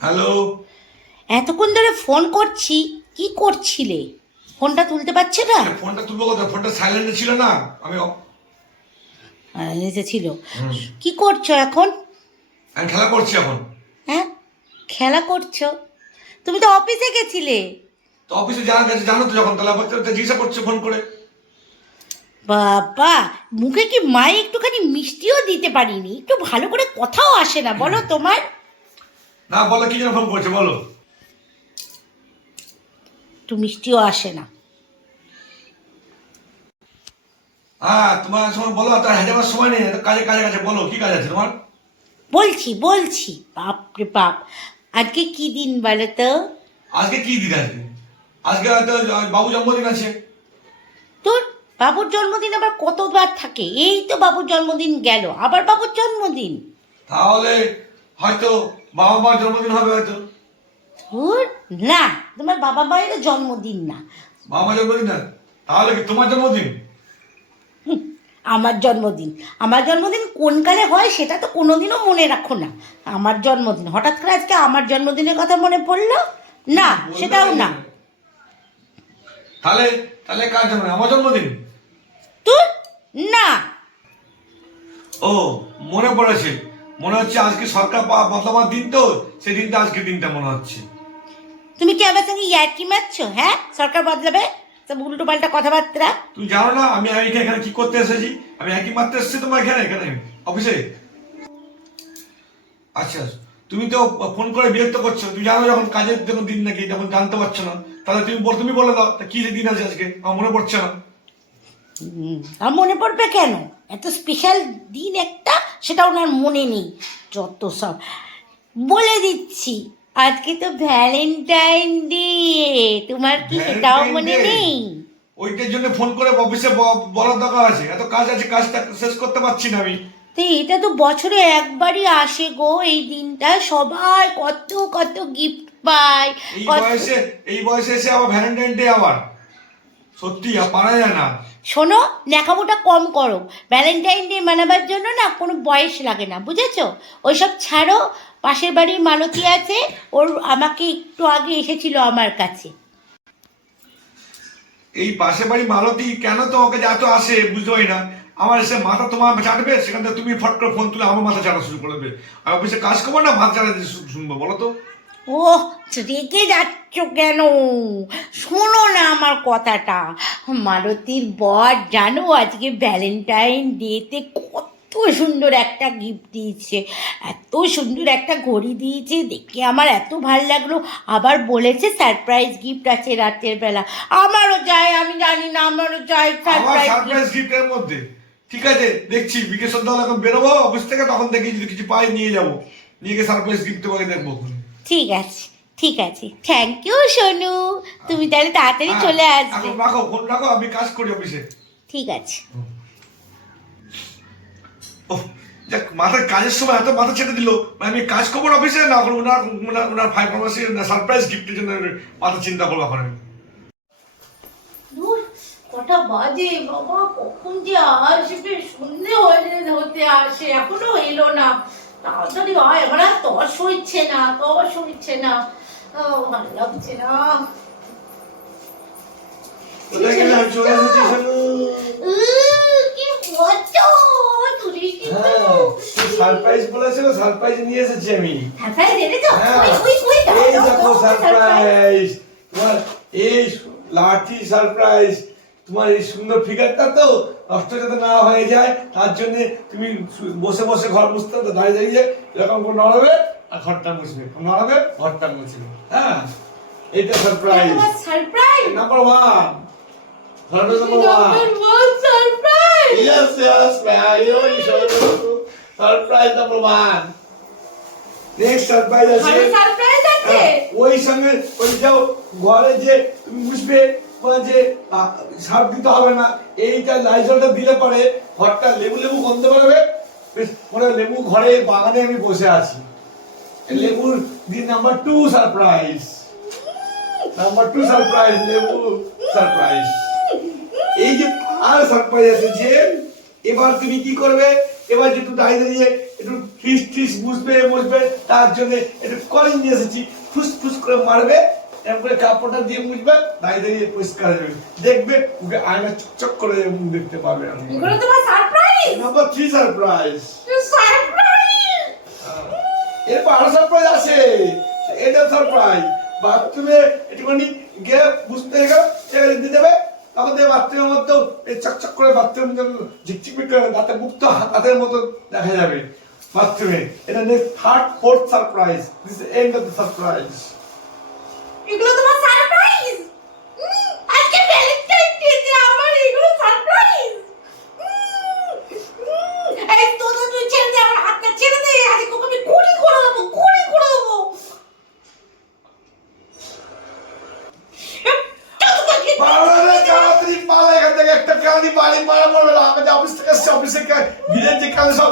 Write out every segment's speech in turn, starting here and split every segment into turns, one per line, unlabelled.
Hello
এতক্ষণ ধরে phone করছি কি করছিলে? ফোনটা তুলতে পারছে না?
ফোনটা তুলবো কোথায়? ফোনটা সাইলেন্টে ছিল না? আমি
নিচে ছিল। কি করছ এখন?
আমি খেলা করছি এখন।
হ্যাঁ? খেলা করছ? তুমি তো অফিসে গেছিলে।
তো অফিসে জানা গেছে জানো তো যখন তাহলে আবার জিজ্ঞাসা করছে ফোন করে।
বাবা মুখে কি মায়ে একটুখানি মিষ্টিও দিতে পারিনি? একটু ভালো করে কথাও আসে না বলো তোমার।
না বলো কি জন্য ফোন করছে বলো। একটু
মিষ্টিও আসে না।
হ্যাঁ তোমার সময় বলো তার হেঁটে সময় নেই কাজে কাজে কাজে বলো কি কাজ আছে তোমার?
বলছি বলছি বাপরে বাপ। আজকে কি দিন বলো তো?
আজকে কি দিন আজকে আজকে হয়তো বাবু জন্মদিন আছে।
তোর বাবুর জন্মদিন আবার কতবার থাকে? এই তো বাবুর জন্মদিন গেল আবার বাবুর জন্মদিন।
তাহলে হয়তো বাবা মার জন্মদিন হবে হয়তো।
ধুর, না তোমার বাবা মায়ের জন্মদিন না।
বাবা মার জন্মদিন না? তাহলে কি তোমার জন্মদিন?
হুম, আমার জন্মদিন। আমার জন্মদিন কোন কালে হয় সেটা তো কোনোদিনও মনে রাখো না। আমার জন্মদিন হঠাৎ করে আজকে আমার জন্মদিনের কথা মনে পড়ল? না সেটাও না।
তাহলে তাহলে কার জন্মদিন? আমার জন্মদিন?
তুই না।
ও মনে পড়েছে। মনে হচ্ছে আজকে সরকার দিন তো সেই দিনটা আজকে দিনটা মনে হচ্ছে।
তুমি কি আমার সঙ্গে ইয়ার্কি মারছো হ্যাঁ? সরকার বদলাবে? সব উল্টো পাল্টা কথাবার্তা?
তুমি জানো না আমি এখানে কি করতে এসেছি? আমি একই মারতে এসেছি তোমার এখানে এখানে অফিসে? আচ্ছা তুমি তো ফোন করে বিরক্ত করছ। তুমি জানো যখন কাজের যখন দিন নাকি যখন জানতে পারছ না তাহলে তুমি বল- তুমি বলে দাও তা কি দিন আছে আজকে? আমার মনে পড়ছে না।
হুম, আর মনে পড়বে কেন? এত স্পেশাল দিন একটা? সেটা ওনার মনে নেই। যত সব। বলে দিচ্ছি আজকে তো ভ্যালেন্টাইন ডে তোমার কি সেটাও মনে নেই?
ওইটার জন্য ফোন করে অফিসে বলার দরকার আছে। এত কাজ আছে কাজটা শেষ করতে পারছি না আমি।
তো এটা তো বছরে একবারই আসে গো এই দিনটা। সবাই কত কত গিফট পায়।
এই বয়সে এই বয়সে এসে আবার ভ্যালেন্টাইন ডে আবার। সত্যি পারা যায় না।
শোনো ন্যাকামোটা কম করো। ভ্যালেন্টাইন ডে মানাবার জন্য না কোনো বয়স লাগে না বুঝেছ? ওইসব ছাড়ো পাশের বাড়ির মালতী আছে ওর আমাকে একটু আগে এসেছিল আমার কাছে।
এই পাশে বাড়ি মালতী কেন তোমাকে এত আসে বুঝতে পারি না। আমার এসে মাথা তোমার চাটবে সেখান থেকে তুমি ফট করে ফোন তুলে আমার মাথা চাটা শুরু করবে আর অফিসে কাজ করব না মাথা চাটা শুনব বলো তো।
ও রেগে যাচ্ছ কেন? শোনো না আমার কথাটা। মালতীর বর জানো আজকে ভ্যালেন্টাইন ডেতে কত সুন্দর একটা গিফট দিয়েছে। এত সুন্দর একটা ঘড়ি দিয়েছে দেখে আমার এত ভালো লাগল। আবার বলেছে সারপ্রাইজ গিফট আছে রাতের বেলা। আমারও যায় আমি জানি না আমারও আমার সারপ্রাইজ
গিফটের মধ্যে। ঠিক আছে দেখছি বিকেশ সন্ধ্যা যখন বেরোবো অফিস থেকে তখন দেখি যদি কিছু পাই নিয়ে যাব। নিয়ে গিয়ে সারপ্রাইজ গিফট তোমাকে দেখব
ঠিক আছে ঠিক আছে। Thank you Sonu. তুমি তাহলে তাড়াতাড়ি হ্যাঁ, চলে আসবে।
রাখো ফোন রাখো আমি কাজ করি অফিসে।
ঠিক আছে।
ও যাক মাথার কাজের সময় এত মাথা ছেড়ে দিল। মানে আমি কাজ করব অফিসে না এখন ওনার ওনার ওনার ফাইভ ফার্মাসি সারপ্রাইজ গিফটের জন্য মাথা চিন্তা করব এখন আমি।
কটা বাজে বাবা কখন যে আসবে সন্ধে হয়ে হতে আসে এখনও এলো না। তাড়াতাড়ি হয় আমার আর তস হচ্ছে না তস না। ভালো লাগছে না। হ্যাঁ সারপ্রাইজ
বলেছিল সারপ্রাইজ নিয়ে এসেছি আমি।
হ্যাঁ এই দেখো সারপ্রাইজ
এই লাঠি সারপ্রাইজ তোমার এই সুন্দর ফিগারটা তো নষ্ট যাতে না হয়ে যায় তার জন্য তুমি বসে বসে ঘর মুছতে হবে, দাঁড়িয়ে দাঁড়িয়ে এরকম করে নড়াবে আর ঘরটা মুছবে। নড়াবে ঘরটা মুছবে। হ্যাঁ এইটা surprise
surprise
number one number আছে।
সারপ্রাইজ আছে?
ওই সঙ্গে ওই যাও ঘরে যে তুমি বুঝবে যে সার দিতে হবে না। এইটা লাইজলটা দিলে পরে ঘরটা লেবু লেবু গন্ধ লেবু ঘরে, বাগানে আমি বসে আছি। লেবুর দিন number two surprise number two surprise লেবু সারপ্রাইজ এই যে আর সারপ্রাইজ আছে যে এবার তুমি কি করবে? এবার একটু দাঁড়িয়ে দাঁড়িয়ে একটু ফিস ফিস বুঝবে বসবে তার জন্য একটু কলিং নিয়ে এসেছি। ফুস ফুস করে মারবে। এরকম কাপড়টা দিয়ে মুছবে দাঁড়িয়ে দাঁড়িয়ে পরিষ্কার হয়ে যাবে। দেখবে মুখে আয়না চকচক করে মুখ দেখতে পাবে এগুলো
তোমার surprise
number three surprise
surprise
এরপর আরও সারপ্রাইজ আছে এটা সারপ্রাইজ বাথরুমে একটুখানি গিয়ে বুঝতে গেল সেখানে দিয়ে দেবে তখন বাথরুমের মধ্যে এই চকচক করে বাথরুম ঝিকঝিক করে দাঁতে মুক্ত হাতের মতো দেখা যাবে। বাথরুমে এটা next third fourth surprise this end of the surprise
এগুলো তোমার সারপ্রাইজ আজকে ভ্যালেন্টাইন ডে তে আমার এগুলো সারপ্রাইজ এই তো তো তুই ছেড়ে দে আমার হাতটা ছেড়ে দে আজ তোকে আমি কুড়ি করে দেবো কুড়ি করে দেবো।
একটা কালি বাড়ি আমাদের অফিস থেকে অফিসে ভিড়ের যে সব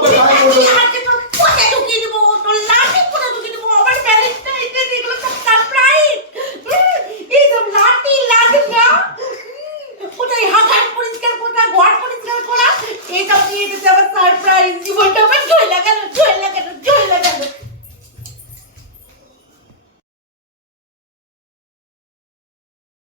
you want.